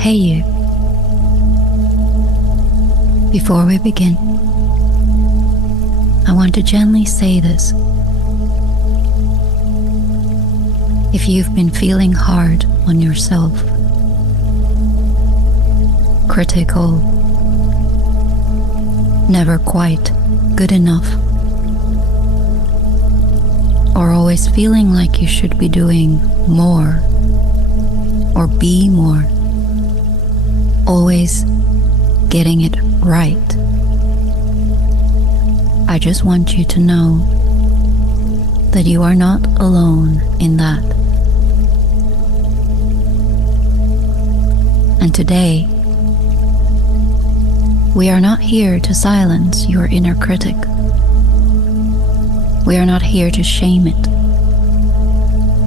Hey you. Before we begin, I want to gently say this. If you've been feeling hard on yourself, critical, never quite good enough, or always feeling like you should be doing more or be more, always getting it right, I just want you to know that you are not alone in that. And today, we are not here to silence your inner critic. We are not here to shame it.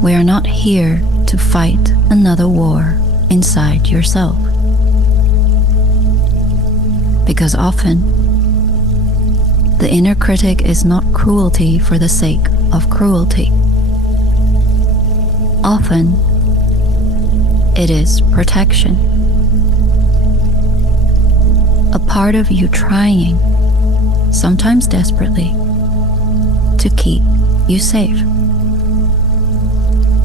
We are not here to fight another war inside yourself. Because often, the inner critic is not cruelty for the sake of cruelty. Often, it is protection. A part of you trying, sometimes desperately, to keep you safe.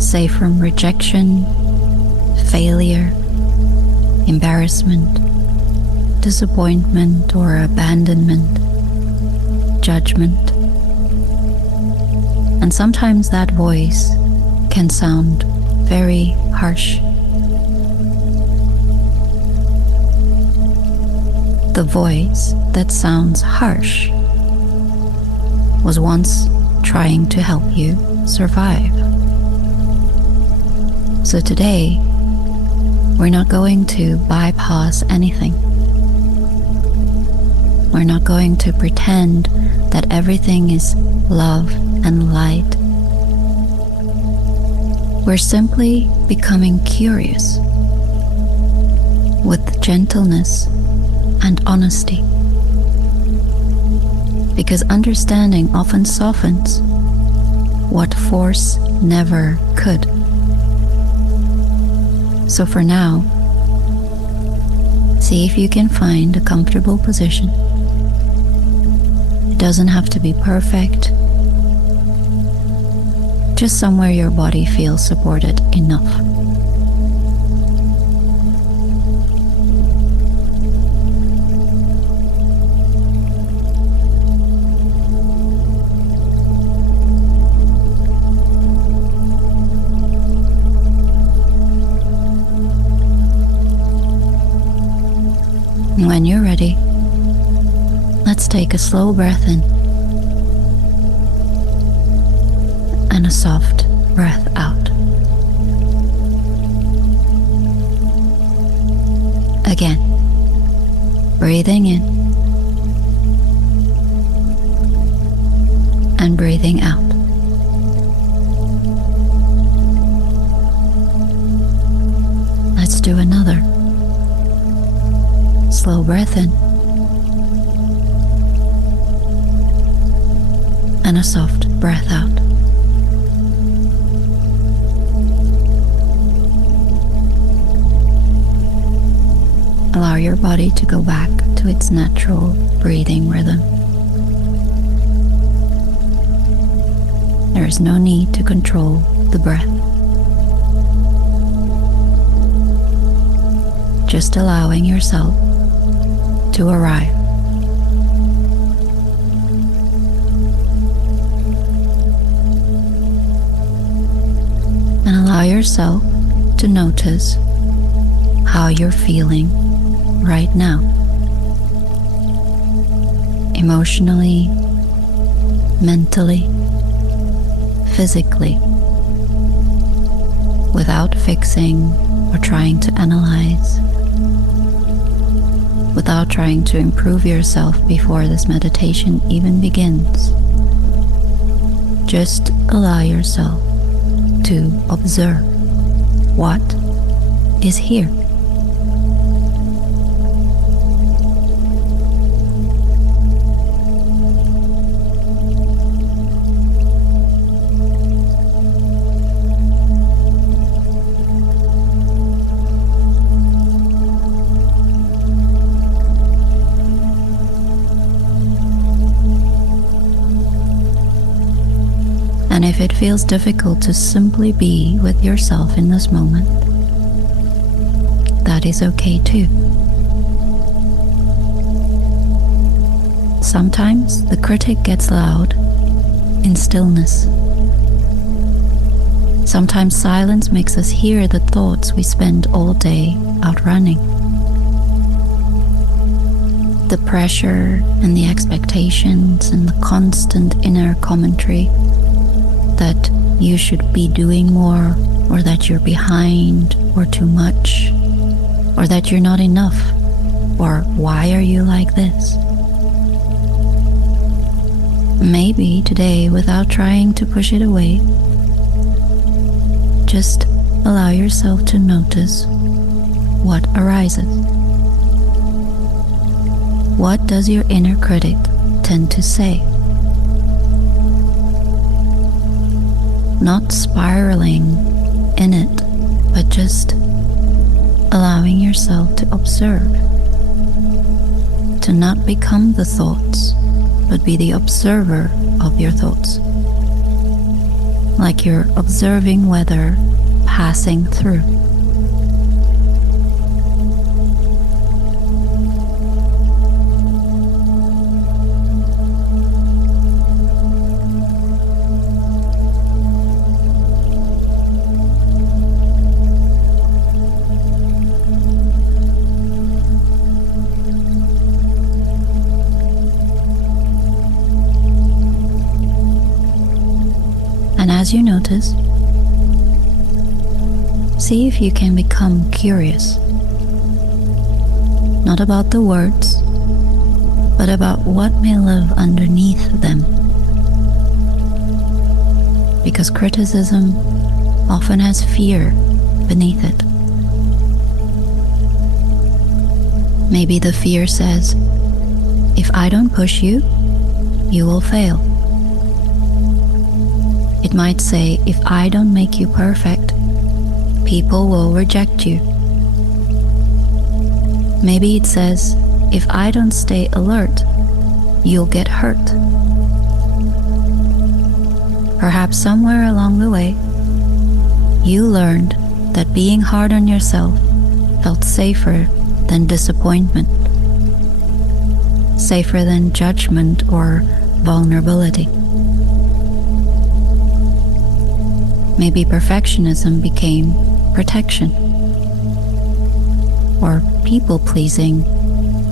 Safe from rejection, failure, embarrassment, disappointment or abandonment, judgment. And sometimes that voice can sound very harsh. The voice that sounds harsh was once trying to help you survive. So today, we're not going to bypass anything. We're not going to pretend that everything is love and light. We're simply becoming curious with gentleness and honesty, because understanding often softens what force never could. So for now, see if you can find a comfortable position. It doesn't have to be perfect, just somewhere your body feels supported enough. When you're ready, let's take a slow breath in and a soft breath out. Again, breathing in and breathing out. Let's do another. Slow breath in and a soft breath out. Allow your body to go back to its natural breathing rhythm. There is no need to control the breath. Just allowing yourself to arrive. And allow yourself to notice how you're feeling right now. Emotionally, mentally, physically, without fixing or trying to analyze, without trying to improve yourself before this meditation even begins. Just allow yourself to observe what is here. feels difficult to simply be with yourself in this moment, that is okay too. Sometimes the critic gets loud in stillness. Sometimes silence makes us hear the thoughts we spend all day outrunning. The pressure and the expectations and the constant inner commentary that you should be doing more, or that you're behind or too much, or that you're not enough, or why are you like this? Maybe today, without trying to push it away, just allow yourself to notice what arises. What does your inner critic tend to say? Not spiraling in it, but just allowing yourself to observe. To not become the thoughts, but be the observer of your thoughts. Like you're observing weather passing through. And as you notice, see if you can become curious, not about the words, but about what may live underneath them. Because criticism often has fear beneath it. Maybe the fear says, if I don't push you, you will fail. It might say, if I don't make you perfect, people will reject you. Maybe it says, if I don't stay alert, you'll get hurt. Perhaps somewhere along the way, you learned that being hard on yourself felt safer than disappointment, safer than judgment or vulnerability. Maybe perfectionism became protection, or people-pleasing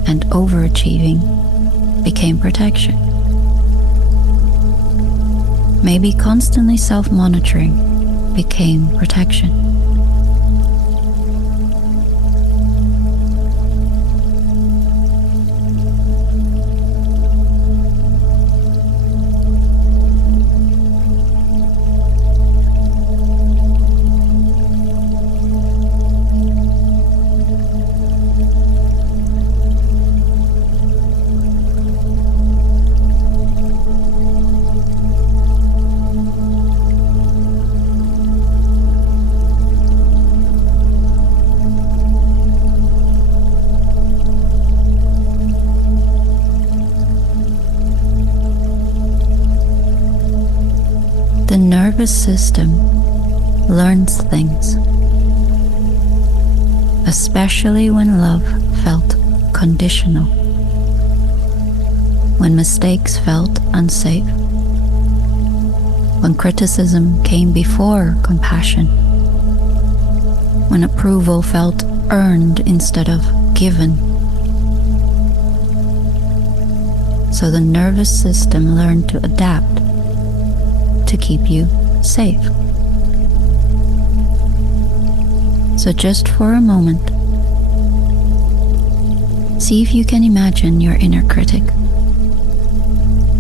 and overachieving became protection. Maybe constantly self-monitoring became protection. The nervous system learns things, especially when love felt conditional, when mistakes felt unsafe, when criticism came before compassion, when approval felt earned instead of given. So the nervous system learned to adapt to keep you safe. So just for a moment, see if you can imagine your inner critic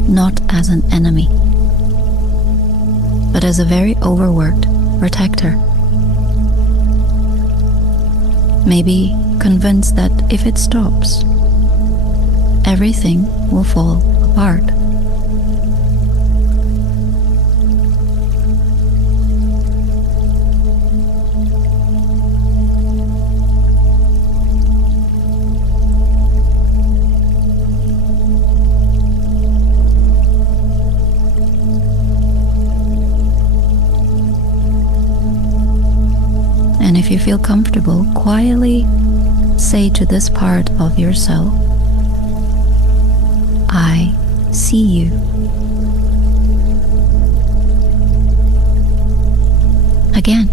not as an enemy, but as a very overworked protector. Maybe convinced that if it stops, everything will fall apart. if you feel comfortable, quietly say to this part of yourself, I see you. Again,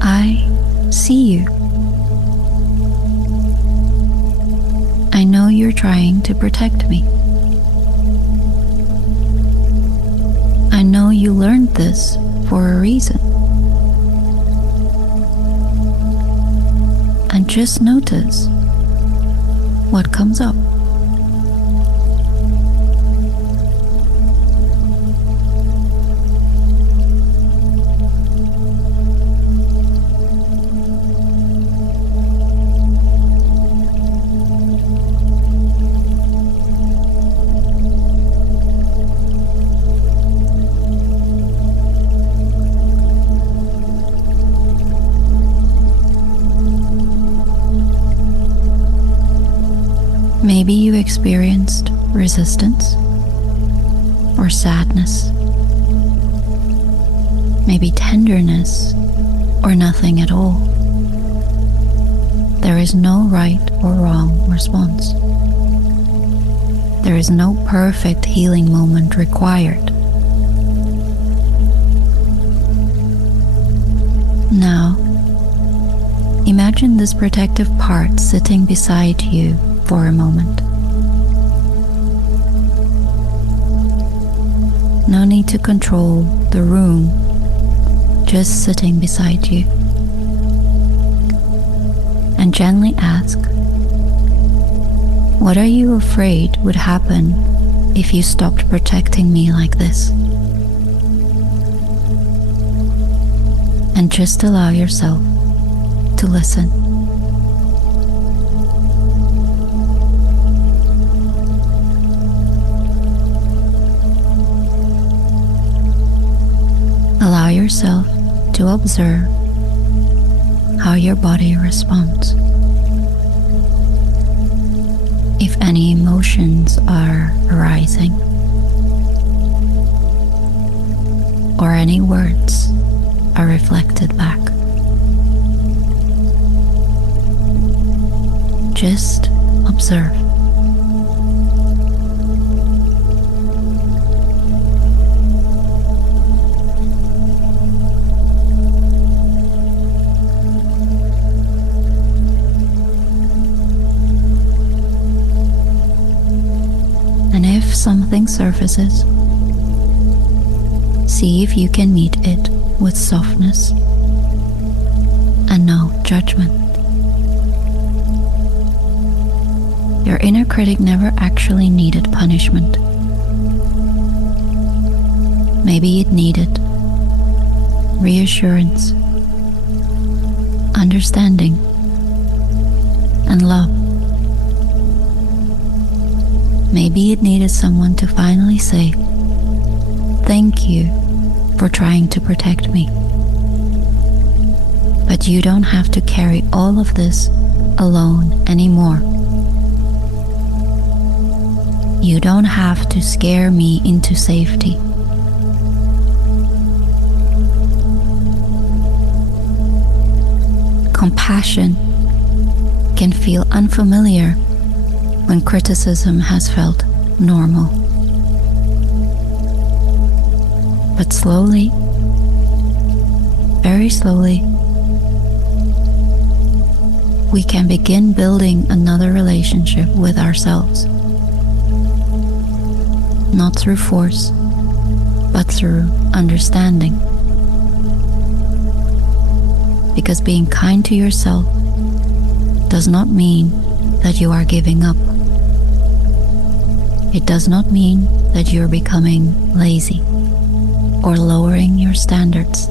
I see you. I know you're trying to protect me. I know you learned this for a reason. And just notice what comes up. Maybe you experienced resistance or sadness, maybe tenderness or nothing at all. There is no right or wrong response. There is no perfect healing moment required. Now, imagine this protective part sitting beside you for a moment. No need to control the room, just sitting beside you. And gently ask, what are you afraid would happen if you stopped protecting me like this? And just allow yourself to listen. Allow yourself to observe how your body responds. If any emotions are arising, or any words are reflected back. Just observe. And if something surfaces, see if you can meet it with softness and no judgment. Your inner critic never actually needed punishment. Maybe it needed reassurance, understanding, and love. Maybe it needed someone to finally say, thank you for trying to protect me. But you don't have to carry all of this alone anymore. You don't have to scare me into safety. Compassion can feel unfamiliar when criticism has felt normal. But slowly, very slowly, we can begin building another relationship with ourselves. Not through force, but through understanding. Because being kind to yourself does not mean that you are giving up. It does not mean that you're becoming lazy or lowering your standards.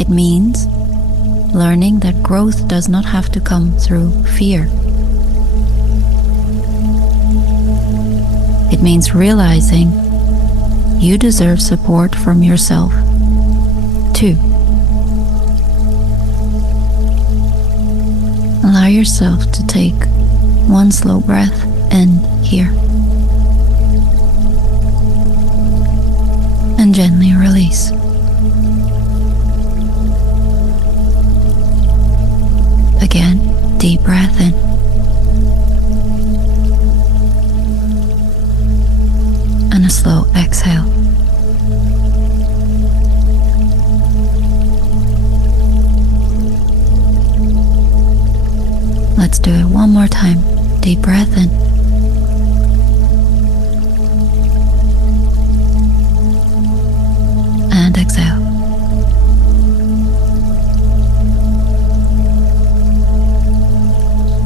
It means learning that growth does not have to come through fear. It means realizing you deserve support from yourself, too. Allow yourself to take one slow breath in here. And gently release. Again, deep breath in. And a slow exhale. Let's do it one more time. Deep breath in. And exhale.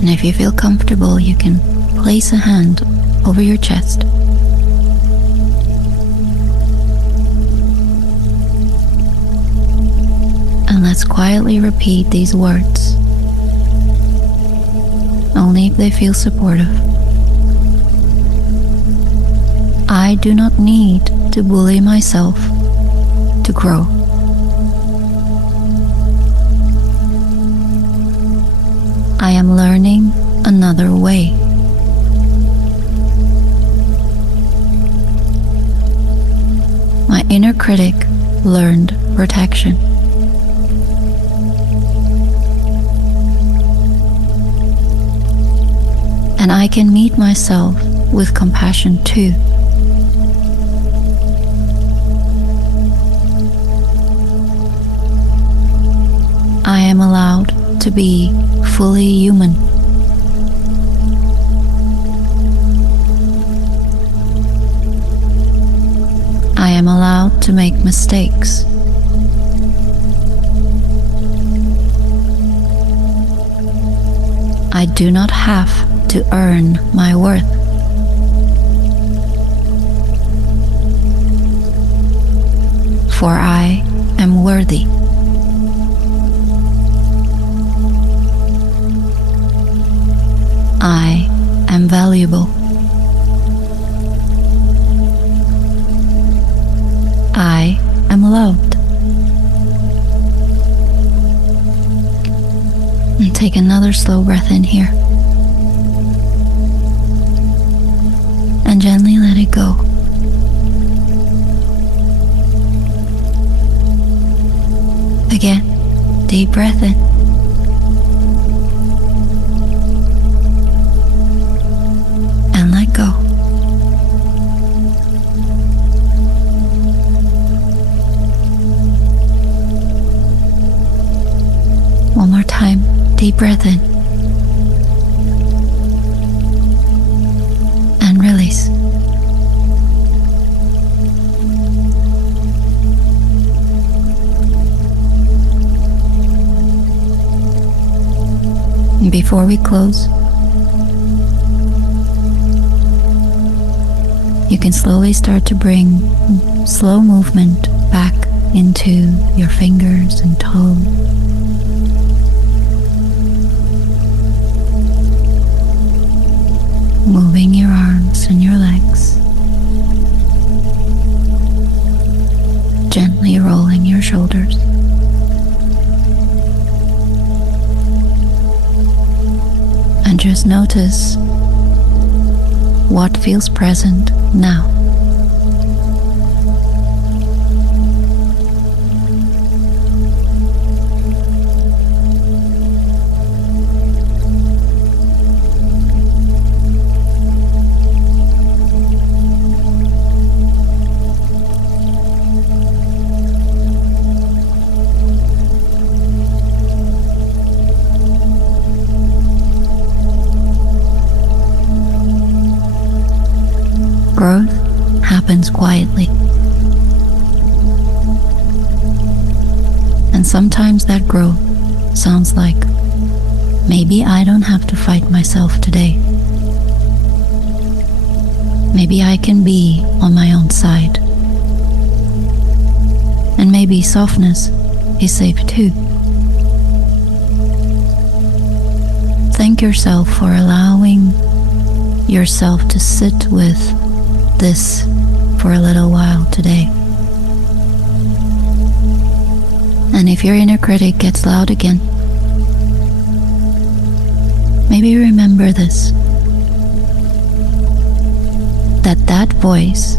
And if you feel comfortable, you can place a hand over your chest. And let's quietly repeat these words, only if they feel supportive. I do not need to bully myself to grow. I am learning another way. My inner critic learned protection. And I can meet myself with compassion too. I am allowed to be fully human. I am allowed to make mistakes. I do not have to earn my worth. For I am worthy. I am valuable. I am loved. And take another slow breath in here. And gently let it go. Again, deep breath in. And let go. One more time, deep breath in. And release. And before we close, you can slowly start to bring slow movement back into your fingers and toes. Moving your arms and your legs. Gently rolling your shoulders. And just notice what feels present now. Growth happens quietly. And sometimes that growth sounds like, maybe I don't have to fight myself today. Maybe I can be on my own side. And maybe softness is safe too. Thank yourself for allowing yourself to sit with this for a little while today. And if your inner critic gets loud again, maybe remember this, that voice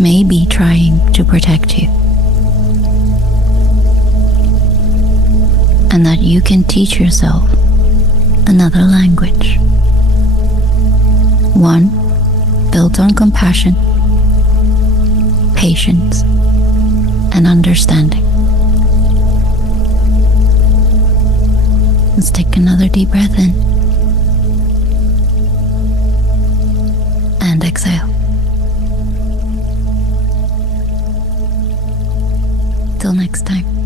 may be trying to protect you. and that you can teach yourself another language. One built on compassion, patience, and understanding. Let's take another deep breath in and exhale. Till next time.